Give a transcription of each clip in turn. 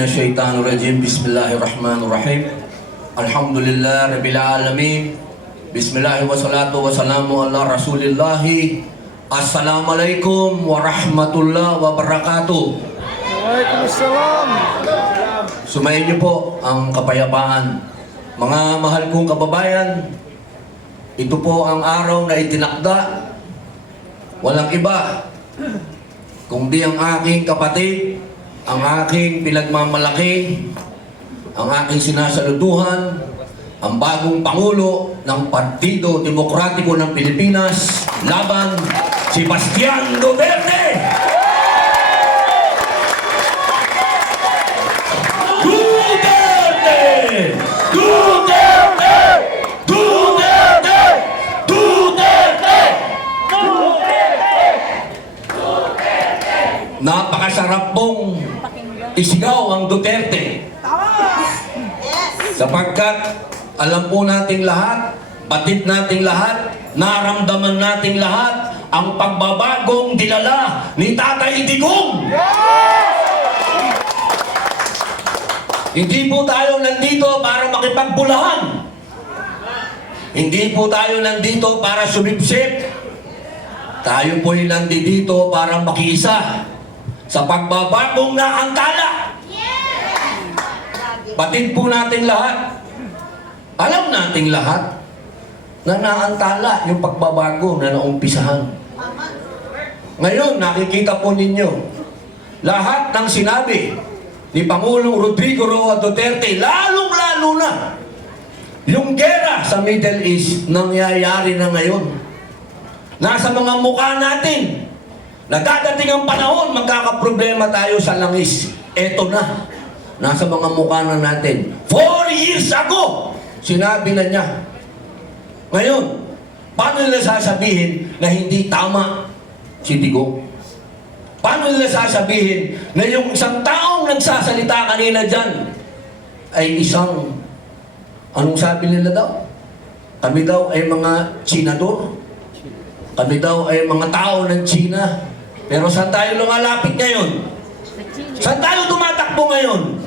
Minasyaitanirrajim. Bismillahirrahmanirrahim. Alhamdulillah Rabbil Alamin. Bismillah wa salatu wa salamu ala Rasulillahi. Assalamualaikum warahmatullahi wabarakatuh. Waalaikumsalam. Sumayin niyo po ang kapayapaan. Mga mahal kong kababayan, ito po ang araw na itinakda. Walang iba kundi ang aking kapatid, ang aking pinagmamalaki, ang aking sinasaluduhan, ang bagong Pangulo ng Partido Demokratiko ng Pilipinas, laban si Bastian Duterte! Duterte! Duterte! Duterte! Duterte! Napakasarap pong isigaw ang Duterte. Sapagkat alam po nating lahat, batid nating lahat, naramdaman nating lahat ang pagbabagong dinala ni Tatay Digong. Hindi po tayo nandito para makipagbulahan. Hindi po tayo nandito para sumipsip. Tayo po'y nandito para makiisa sa pagbabagong naangkala. Batid po natin lahat. Alam nating lahat na naantala yung pagbabago na naumpisahan. Ngayon, nakikita po ninyo, lahat ng sinabi ni Pangulong Rodrigo Roa Duterte, lalong-lalo na yung gera sa Middle East, nangyayari na ngayon. Nasa mga mukha natin. Nagdadating ang panahon, magkakaproblema tayo sa langis. Eto na. Nasa mga mukha na natin. 4 years ago, sinabi na niya. Ngayon, paano nila sasabihin na hindi tama si Digong? Paano nila sasabihin na yung isang taong nagsasalita kanina dyan ay isang, anong sabi nila daw? Kami daw ay mga Chinador. Kami daw ay mga tao ng China. Pero saan tayo lumalapit ngayon? Saan tayo tumatakbo ngayon?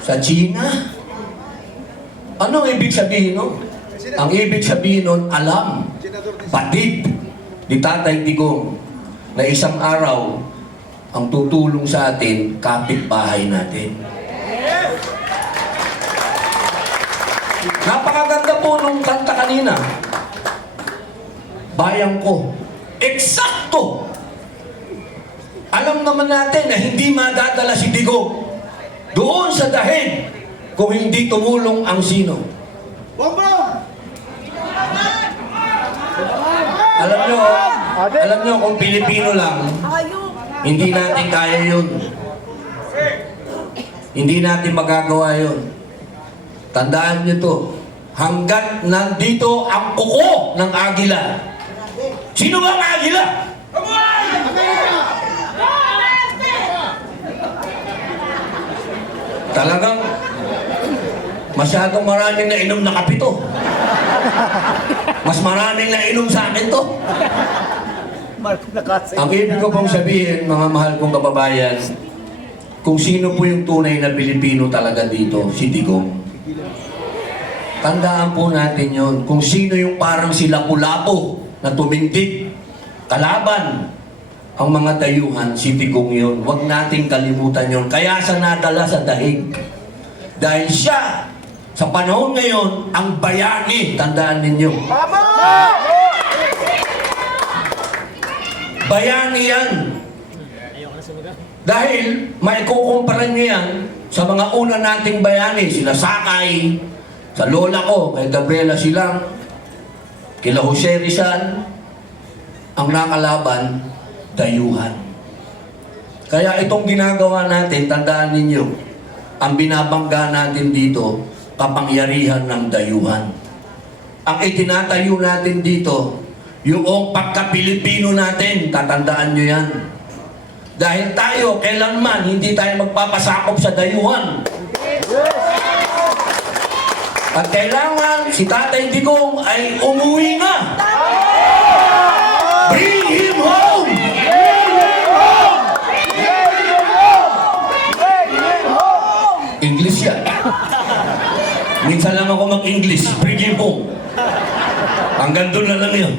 Sa China? Anong ibig sabihin nun? Ang ibig sabihin nun, alam, batid ni Tatay Digong na isang araw ang tutulong sa atin, kapitbahay natin. Napakaganda po nung kanta kanina. Bayan ko. Eksakto! Alam naman natin na hindi madadala si Digong doon sa dahig kung hindi tumulong ang sino. Alam nyo kung Pilipino lang, hindi natin kaya yun. Hindi natin magagawa yun. Tandaan nyo to, hanggat nandito ang kuko ng agila. Sino ba ang agila? Talagang masyadong maraming nainom na kapito. Mas maraming nainom sa akin to. Ang ibig ko pong sabihin, mga mahal kong kababayan, kung sino po yung tunay na Pilipino talaga dito, si Digong. Tandaan po natin yon. Kung sino yung parang si Lapu-Lapu na tumindig, kalaban ang mga dayuhan, si Digong yun. Huwag nating kalimutan yon. Kaya sa nadala sa dahig. Dahil siya, sa panahon ngayon, ang bayani. Tandaan ninyo. Bayani yan. Dahil maikukumpara niyo yan sa mga una nating bayani. Sila Sakay, sa lola ko, kay Gabriela Silang, kila Jose Rizal, ang nakalaban, dayuhan. Kaya itong ginagawa natin, tandaan ninyo, ang binabangga natin dito, kapangyarihan ng dayuhan. Ang itinatayo natin dito, yung pagka-Pilipino natin, tatandaan nyo yan. Dahil tayo, kailanman, hindi tayo magpapasakop sa dayuhan. At kailangan si Tatay Digong ay umuwi na. Bring him home! English yan. Minsan lang ako mag-English. Bring him home. Hanggang doon na lang yun.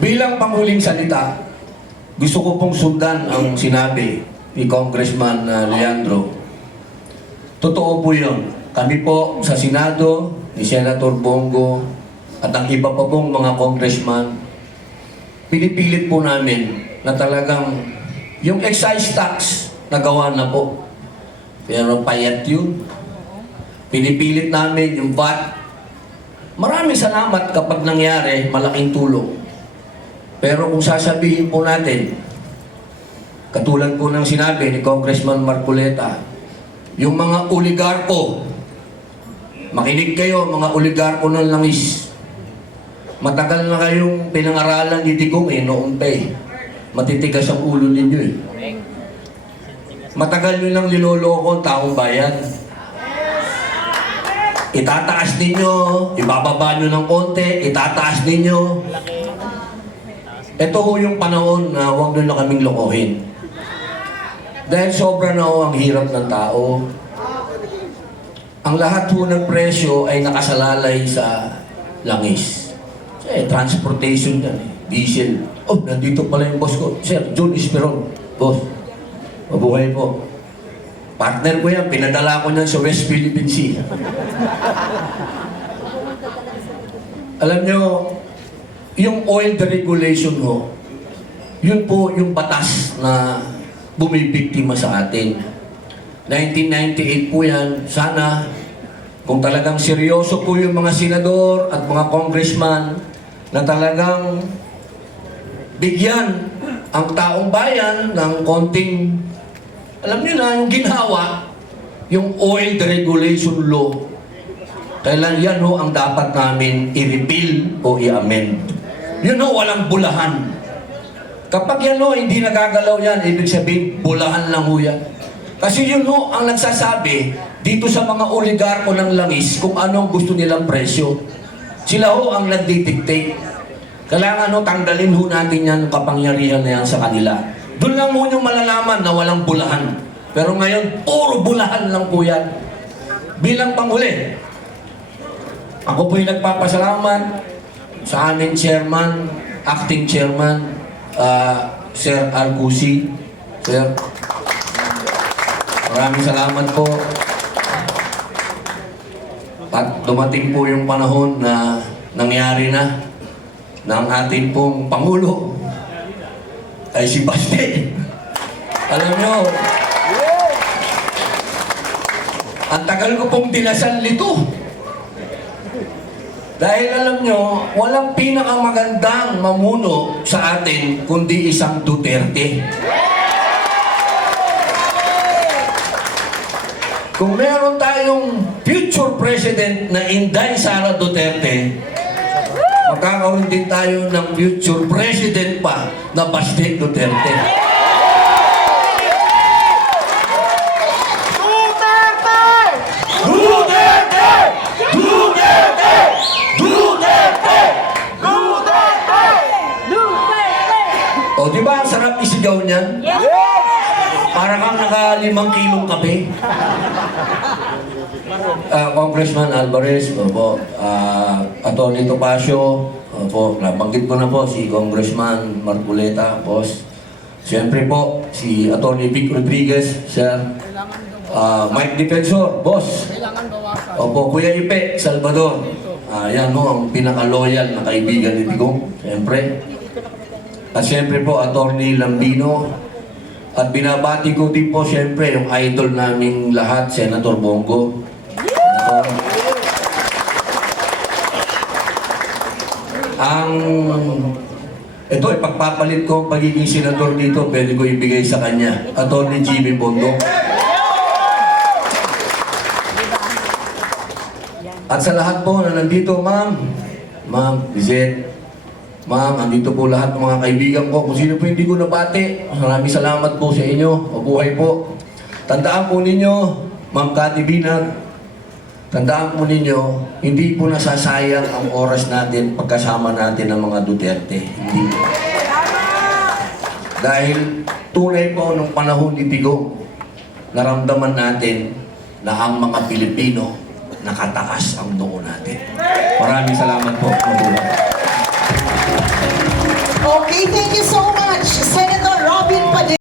Bilang panghuling salita, gusto ko pong sundan ang sinabi ni Congressman Leandro. Totoo po yun. Kami po sa Senado, ni Senator Bongo, at ang iba pa pong mga congressman, pinipilit po namin na talagang yung excise tax nagawa na po. Pero payat yun. Pinipilit namin yung VAT. Maraming salamat kapag nangyari, malaking tulong. Pero kung sasabihin po natin, katulad po ng sinabi ni Congressman Marcoleta, yung mga oligarko, makinig kayo, mga oligarko ng langis. Matagal na kayong pinangaralan ni Digong noong pa eh. Matitigas ang ulo ninyo eh. Matagal nyo lang niloloko ang taong bayan. Itataas ninyo, ibababa nyo ng konti, itataas ninyo. Ito ho yung panahon na huwag nyo na kaming lokohin. Dahil sobra na ho ang hirap ng tao. Ang lahat ho ng presyo ay nakasalalay sa langis. Transportation yan eh. Diesel. Oh, nandito pala yung boss ko. Sir, John Esperon. Boss, mabuhay po. Partner ko yan, pinadala ko niyan sa West Philippine Sea. Alam nyo, yung oil deregulation ho, yun po yung batas na bumibiktima sa atin. 1998 po yan. Sana, kung talagang seryoso po yung mga senador at mga congressman na talagang bigyan ang taong bayan ng konting, alam niyo na, yung ginawa, yung oil deregulation law, kailan yan ho ang dapat namin i-repeal o i-amend. Yun ho, walang bulahan. Kapag yan ho, hindi nagagalaw yan, ibig sabihin, bulahan lang ho yan. Kasi yun ho, ang nagsasabi dito sa mga oligarko ng langis kung anong gusto nilang presyo. Sila ho ang nagdidictate. Kailangan ho, tanggalin ho natin yan, kapangyarihan na yan sa kanila. Doon lang mo yung malalaman na walang bulahan. Pero ngayon, puro bulahan lang po yan. Bilang panghuli, ako po yung nagpapasalamat sa aming chairman, acting chairman, Sir Argusi. Sir, maraming salamat po. At dumating po yung panahon na nangyari na ng ating pong Pangulo ay si Baste. Alam nyo, ang tagal ko pong dinasal nito. Dahil alam nyo, walang pinakamagandang mamuno sa atin kundi isang Duterte. Kung meron tayong future president na Inday Sara Duterte, magkakaroon din tayo ng future president pa na Baste Duterte. Duterte! Duterte! Duterte! Duterte! Duterte! O, di ba ang sarap isigaw niyan? Para kang naka 5 kilong kape. Congressman Alvarez, opo, Atty. Topacio, opo, nabanggit ko na po si Congressman Marcoleta, boss. Siyempre po, si Atty. Vic Rodriguez, sir. Mike Defensor, boss. Opo, Kuya Ipe, Salvador. Yan ho, ang pinaka-loyal na kaibigan ni Digong, siyempre. At siyempre po, Atty. Lambino. At binabati ko din po, siyempre, yung idol naming lahat, Senator Bongo. Ito, ipagpapalit ko ang pagiging senador dito, pwede ko ibigay sa kanya. Atty. Jimmy Bondo. At sa lahat po na nandito, Ma'am Lizette, Ma'am, nandito po lahat ng mga kaibigan ko. Kung sino po hindi ko nabati, maraming salamat po sa inyo. Mabuhay po. Tandaan po ninyo, Ma'am Cathy Binag, tandaan po ninyo, hindi po nasasayang ang oras natin pagkasama natin ng mga Duterte. Hindi po. Dahil tunay po nung panahon ni Digong, naramdaman natin na ang mga Pilipino nakataas ang noo natin. Maraming salamat po. Mabuhay. Okay, thank you so much, Senator Robin Padilla.